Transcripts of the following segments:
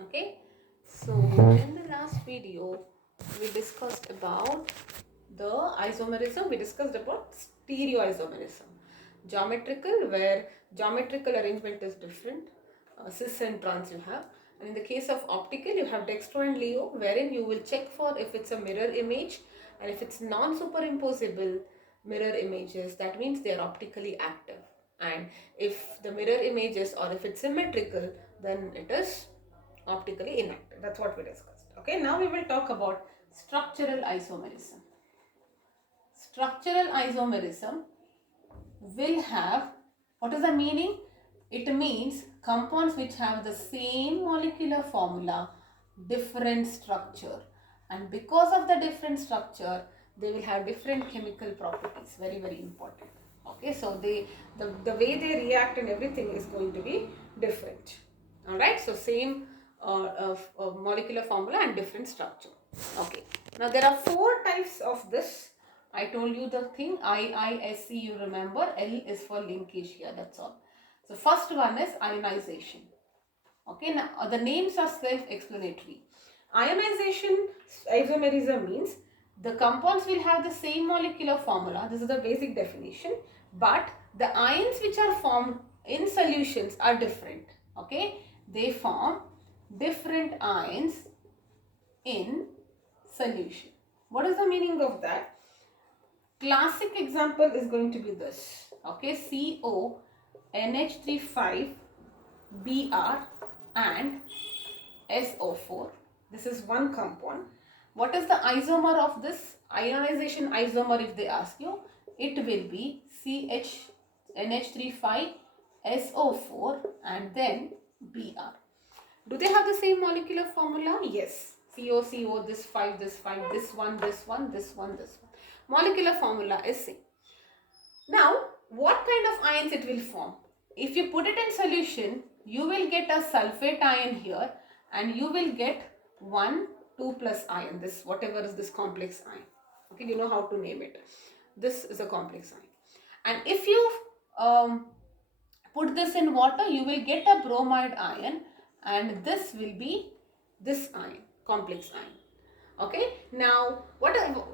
Okay, so in the last video we discussed about the isomerism. We discussed about stereoisomerism, geometrical, where geometrical arrangement is different, cis and trans you have, and in the case of optical you have dextro and leo, wherein you will check for if it's a mirror image, and if it's non-superimposable mirror images, that means they are optically active, and if the mirror images or if it's symmetrical, then it is optically inactive. That's what we discussed. Okay, now we will talk about structural isomerism. Structural isomerism will have, what is the meaning? It means compounds which have the same molecular formula, different structure, and because of the different structure they will have different chemical properties. Very, very important. Okay, so the way they react and everything is going to be different. Alright, so same molecular formula and different structure. Okay, now there are four types of this. I told you the thing, IISC, you remember, L is for linkage here, that's all. So first one is ionization. Okay, now the names are self-explanatory. Ionization isomerism means the compounds will have the same molecular formula, this is the basic definition, but the ions which are formed in solutions are different. Okay, they form different ions in solution. What is the meaning of that? Classic example is going to be this. Okay, CO, NH3 Br and SO4. This is one compound. What is the isomer of this ionization isomer? If they ask you, it will be NH3 SO4 and then Br. Do they have the same molecular formula? Yes. CO, this 5, this 5, this one, this one, this one, this one. Molecular formula is same. Now, what kind of ions it will form? If you put it in solution, you will get a sulfate ion here and you will get 1, 2 plus ion, this whatever is this complex ion. Okay, you know how to name it. This is a complex ion. And if you put this in water, you will get a bromide ion and this will be this ion, complex ion. Okay, now what are,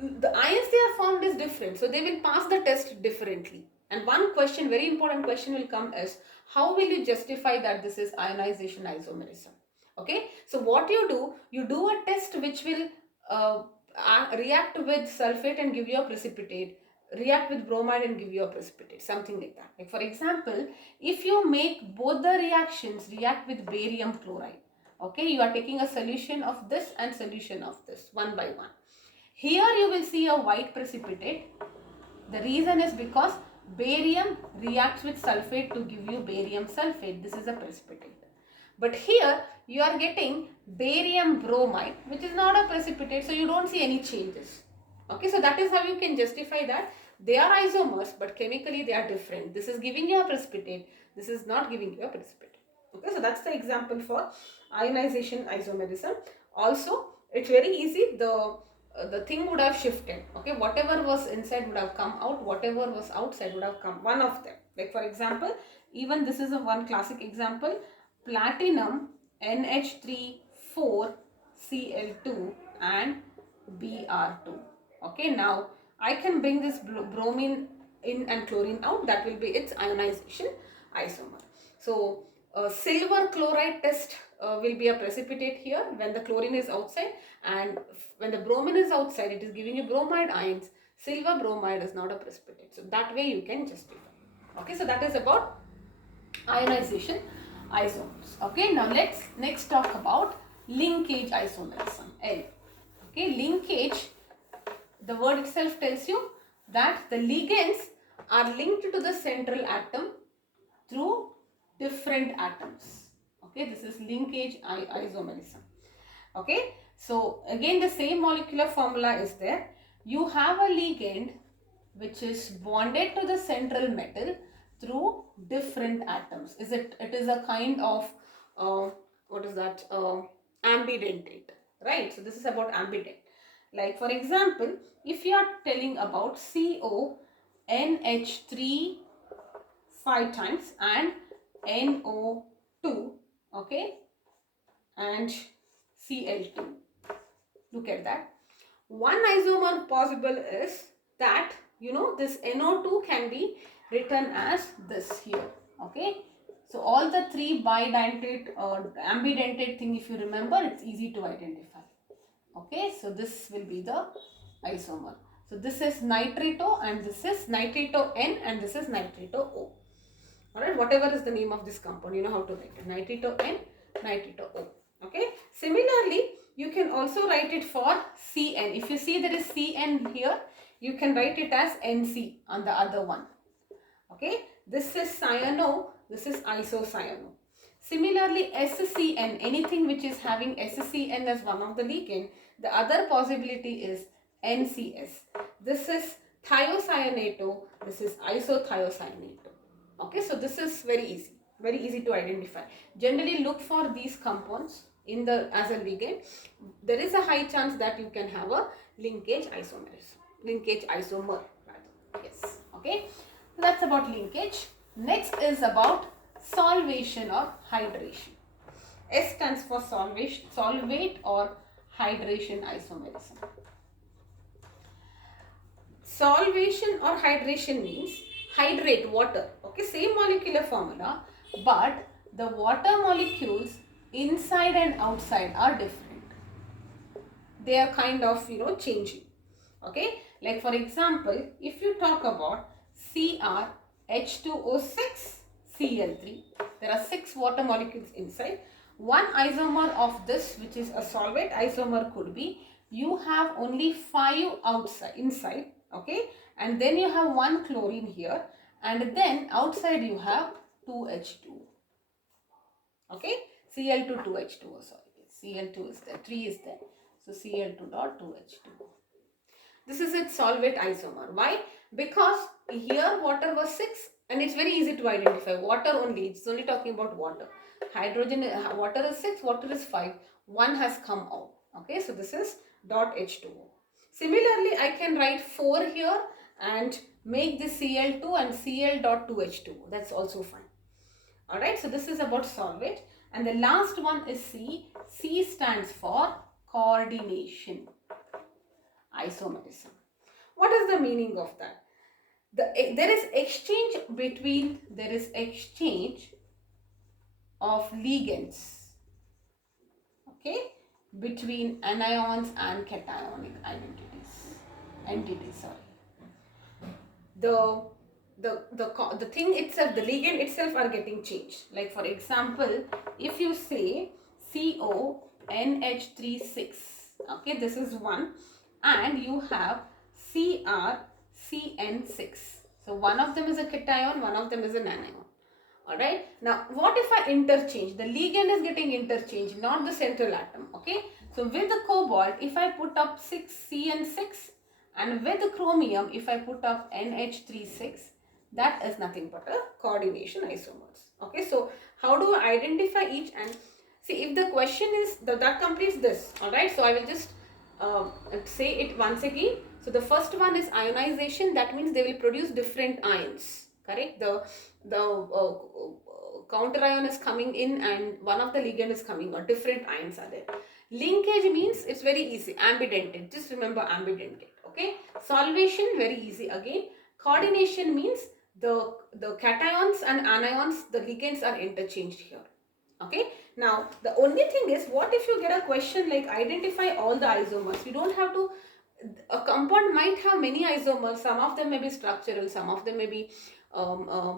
the ions they are formed is different, so they will pass the test differently. And one question, very important question will come is, how will you justify that this is ionization isomerism? Okay, so what you do a test which will react with sulfate and give you a precipitate, react with bromide and give you a precipitate, something like that. Like for example, if you make both the reactions react with barium chloride, okay, you are taking a solution of this and solution of this one by one. Here you will see a white precipitate. The reason is because barium reacts with sulfate to give you barium sulfate. This is a precipitate. But here you are getting barium bromide, which is not a precipitate, so you don't see any changes. Okay, so that is how you can justify that they are isomers, but chemically they are different. This is giving you a precipitate, this is not giving you a precipitate. Okay, so that's the example for ionization isomerism. Also, it's very easy, the thing would have shifted. Okay, whatever was inside would have come out, whatever was outside would have come, one of them. Like for example, even this is a one classic example, platinum NH3 Cl2 and Br2. Okay, now I can bring this bromine in and chlorine out, that will be its ionization isomer. So silver chloride test will be a precipitate here when the chlorine is outside, and when the bromine is outside it is giving you bromide ions. Silver bromide is not a precipitate, so that way you can justify. Okay, so that is about ionization isomers. Okay, now let's next talk about linkage isomerism, L. Okay, linkage, the word itself tells you that the ligands are linked to the central atom through different atoms. Okay, this is linkage isomerism. Okay, so again the same molecular formula is there. You have a ligand which is bonded to the central metal through different atoms. It is a kind of what is that, ambidentate, right? So this is about ambidentate. Like for example, if you are telling about CO NH3 5 times and NO2, okay, and Cl2. Look at that. One isomer possible is that, you know, this NO2 can be written as this here. Okay. So all the three bidentate or ambidentate thing, if you remember, it's easy to identify. Okay. So this will be the isomer. So this is nitrito and this is nitrito N and this is nitrito O. Alright, whatever is the name of this compound, you know how to write it. Nitrito N, nitrito O. Okay. Similarly, you can also write it for Cn. If you see there is Cn here, you can write it as Nc on the other one. Okay. This is cyano, this is isocyano. Similarly, SCN, anything which is having SCN as one of the ligand, the other possibility is NCS. This is thiocyanate, this is isothiocyanate. Okay, so this is very easy to identify. Generally look for these compounds in the as a ligand. There is a high chance that you can have a linkage isomerism, linkage isomer rather. Yes, okay. So that's about linkage. Next is about solvation or hydration. S stands for solvate or hydration isomerism. Solvation or hydration means hydrate water. Okay, same molecular formula, but the water molecules inside and outside are different. They are kind of, you know, changing. Okay, like for example, if you talk about Cr H2O6 Cl3, there are 6 water molecules inside. One isomer of this, which is a solvate isomer, could be you have only 5 outside inside. Okay, and then you have 1 chlorine here, and then outside you have 2H2. Okay, Cl2 2H2O, sorry, Cl2 is there, 3 is there, so Cl2 dot 2H2. This is its solvate isomer. Why? Because here water was 6 and it's very easy to identify. Water only, it's only talking about water. Hydrogen, water is 6, water is 5, 1 has come out. Okay, so this is dot H2O. Similarly, I can write 4 here and make this Cl2 and Cl dot 2H2O. That's also fine. Alright, so this is about solvate. And the last one is C. C stands for coordination isomerism. What is the meaning of that? There is exchange of ligands, okay, between anions and cationic entities. Sorry. The thing itself, the ligand itself are getting changed. Like for example, if you say CONH36, okay, this is one, and you have CrCN6. So one of them is a cation, one of them is an anion. Alright. Now what if I interchange? The ligand is getting interchanged, not the central atom. Okay. So with the cobalt, if I put up 6CN6, and with the chromium, if I put up NH36, that is nothing but a coordination isomers. Okay. So how do I identify each? And see, if the question is that completes this. Alright. So I will just say it once again. So the first one is ionization. That means they will produce different ions. Correct? The counter ion is coming in and one of the ligand is coming out. Different ions are there. Linkage means it's very easy. Ambidentate. Just remember ambidentate. Okay. Solvation, very easy again. Coordination means the cations and anions, the ligands are interchanged here. Okay. Now the only thing is, what if you get a question like identify all the isomers? You don't have to. A compound might have many isomers. Some of them may be structural, some of them may be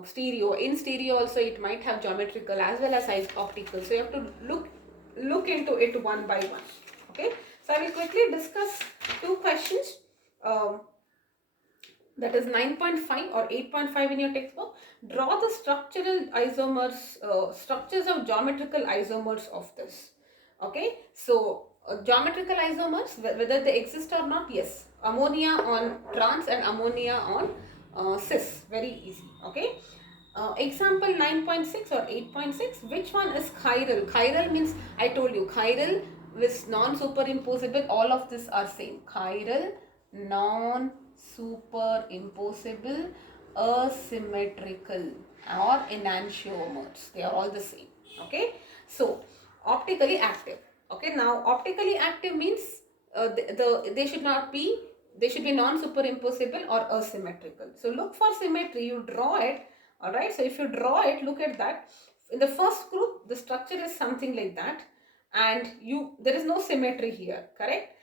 stereo. In stereo also it might have geometrical as well as optical. So you have to look into it one by one. Okay. So I will quickly discuss 2 questions. That is 9.5 or 8.5 in your textbook. Draw the structural isomers, structures of geometrical isomers of this. Okay. So geometrical isomers, whether they exist or not, yes. Ammonia on trans and ammonia on cis, very easy. Okay. Example 9.6 or 8.6, which one is chiral? Chiral means, I told you, chiral with non-superimposable, all of this are same. Chiral, non-superimposable, asymmetrical or enantiomers, they are all the same. Okay. So optically active. Okay, now optically active means they should not be, they should be non-superimposable or asymmetrical. So look for symmetry, you draw it. All right, so if you draw it, look at that. In the first group, the structure is something like that, and there is no symmetry here, correct?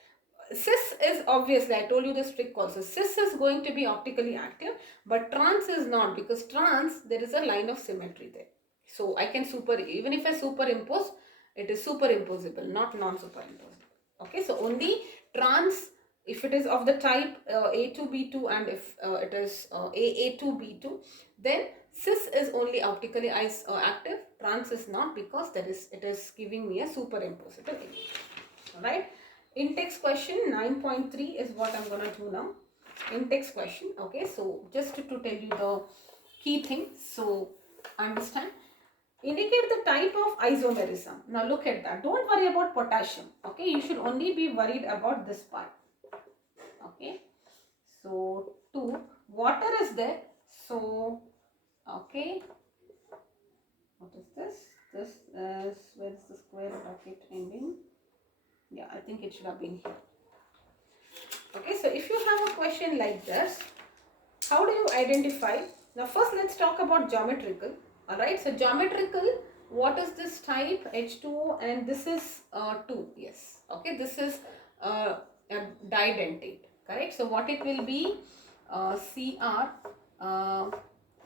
Cis is obviously, I told you this trick also. Cis is going to be optically active, but trans is not, because trans, there is a line of symmetry there. So I can even if I superimpose, it is superimposable, not non-superimposable. Okay, so only trans, if it is of the type A2B2, and if it is AA2B2, then cis is only optically active, trans is not, because it is giving me a superimposable image. Alright. In text question 9.3 is what I'm gonna do now. In text question, okay, so just to tell you the key things, so understand. Indicate the type of isomerism. Now look at that. Don't worry about potassium. Okay, you should only be worried about this part. Okay, so 2, water is there. So okay, what is this? This is, where is the square bracket ending? Yeah, I think it should have been here. Okay, so if you have a question like this, how do you identify? Now first let's talk about geometrical. Alright, so geometrical, what is this type? H2O, and this is 2, yes. Okay, this is a didentate, correct? So what it will be? Cr,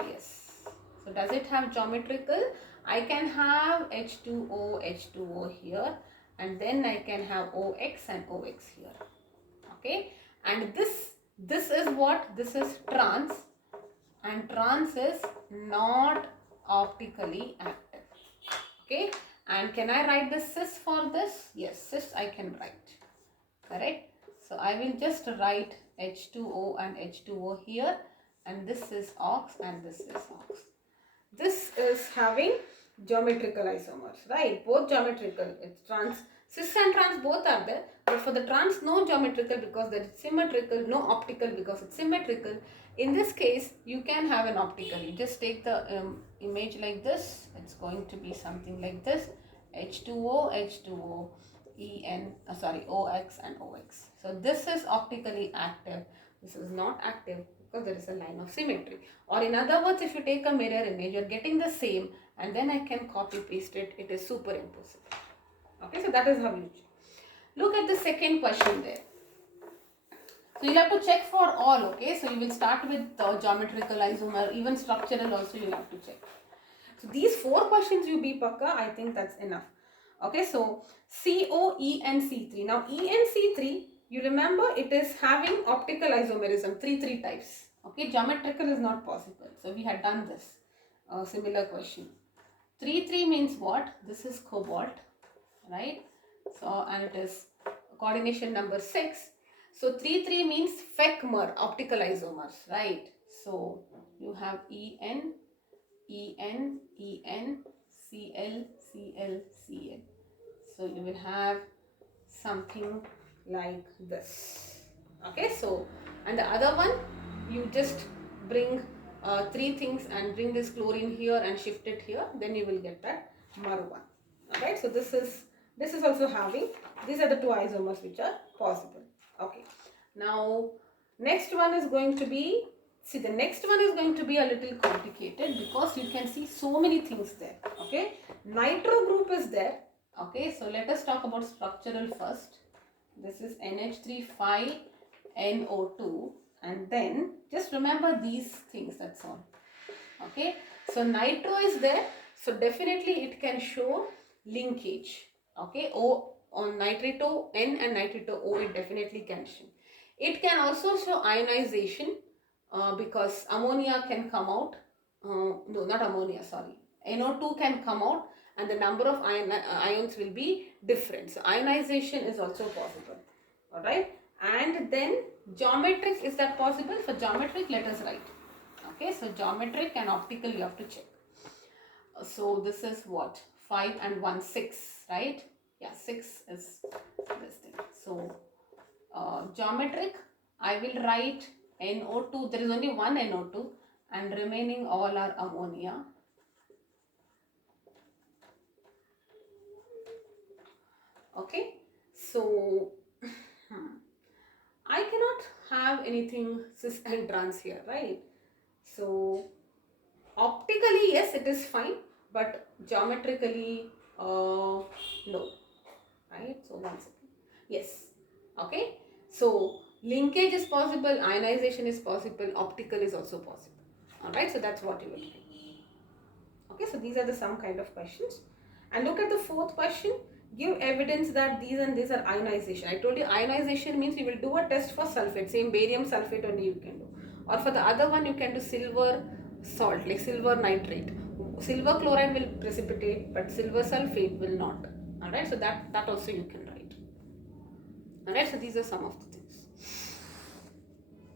yes. So does it have geometrical? I can have H2O, H2O here, and then I can have OX and OX here. Okay, and this is what? This is trans, and trans is not optically active. Okay, and can I write the cis for this? Yes, cis I can write, correct? So I will just write H2O and H2O here, and this is ox and this is ox. This is having geometrical isomers, right? Both geometrical. It's trans, cis and trans both are there, but for the trans no geometrical because that is symmetrical, no optical because it's symmetrical. In this case, you can have an optical. You just take the image like this. It's going to be something like this: H2O, H2O, OX and OX. So this is optically active. This is not active because there is a line of symmetry. Or in other words, if you take a mirror image, you're getting the same, and then I can copy paste it. It is superimposable. Okay, so that is how you check. Look at the second question there. So you'll have to check for all. Okay, so you will start with geometrical isomer, even structural also you'll have to check. So these 4 questions you be pakka, I think that's enough. Okay, so CO, E and C3. Now E and C3, you remember it is having optical isomerism, 3 types. Okay, geometrical is not possible. So we had done this similar question. 3 means what? This is cobalt, right? So, and it is coordination number 6. So 3 means FECMR, optical isomers, right? So you have EN, EN, EN, Cl, Cl, Cl. So you will have something like this. Okay, so, and the other one, you just bring 3 things and bring this chlorine here and shift it here, then you will get that MER1. Alright, so this is also having, these are the 2 isomers which are possible. Okay, now next one is going to be, see the next one is going to be a little complicated because you can see so many things there. Okay, nitro group is there. Okay, so let us talk about structural first. This is NH3 5NO2, and then just remember these things, that's all. Okay, so nitro is there, so definitely it can show linkage. Okay, O on nitrito N and nitrito O, it definitely can show. It can also show ionization because ammonia can come out. No, not ammonia, sorry. NO2 can come out and the number of ions will be different. So ionization is also possible. Alright. And then geometric, is that possible? For geometric, let us write. Okay, so geometric and optical you have to check. So this is what? 5 and 1, 6, right? Yeah, 6 is this thing. So geometric, I will write NO2. There is only one NO2 and remaining all are ammonia. Okay, so I cannot have anything cis and trans here, right? So optically, yes, it is fine, but geometrically, no, right? So one second. Yes, okay. So linkage is possible, ionization is possible, optical is also possible. All right, so that's what you will do. Okay, so these are the some kind of questions. And look at the fourth question. Give evidence that these and these are ionization. I told you ionization means you will do a test for sulfate. Same barium sulfate only you can do. Or for the other one you can do silver salt, like silver nitrate. Silver chloride will precipitate, but silver sulfate will not. Alright, so that also you can write. Alright, so these are some of the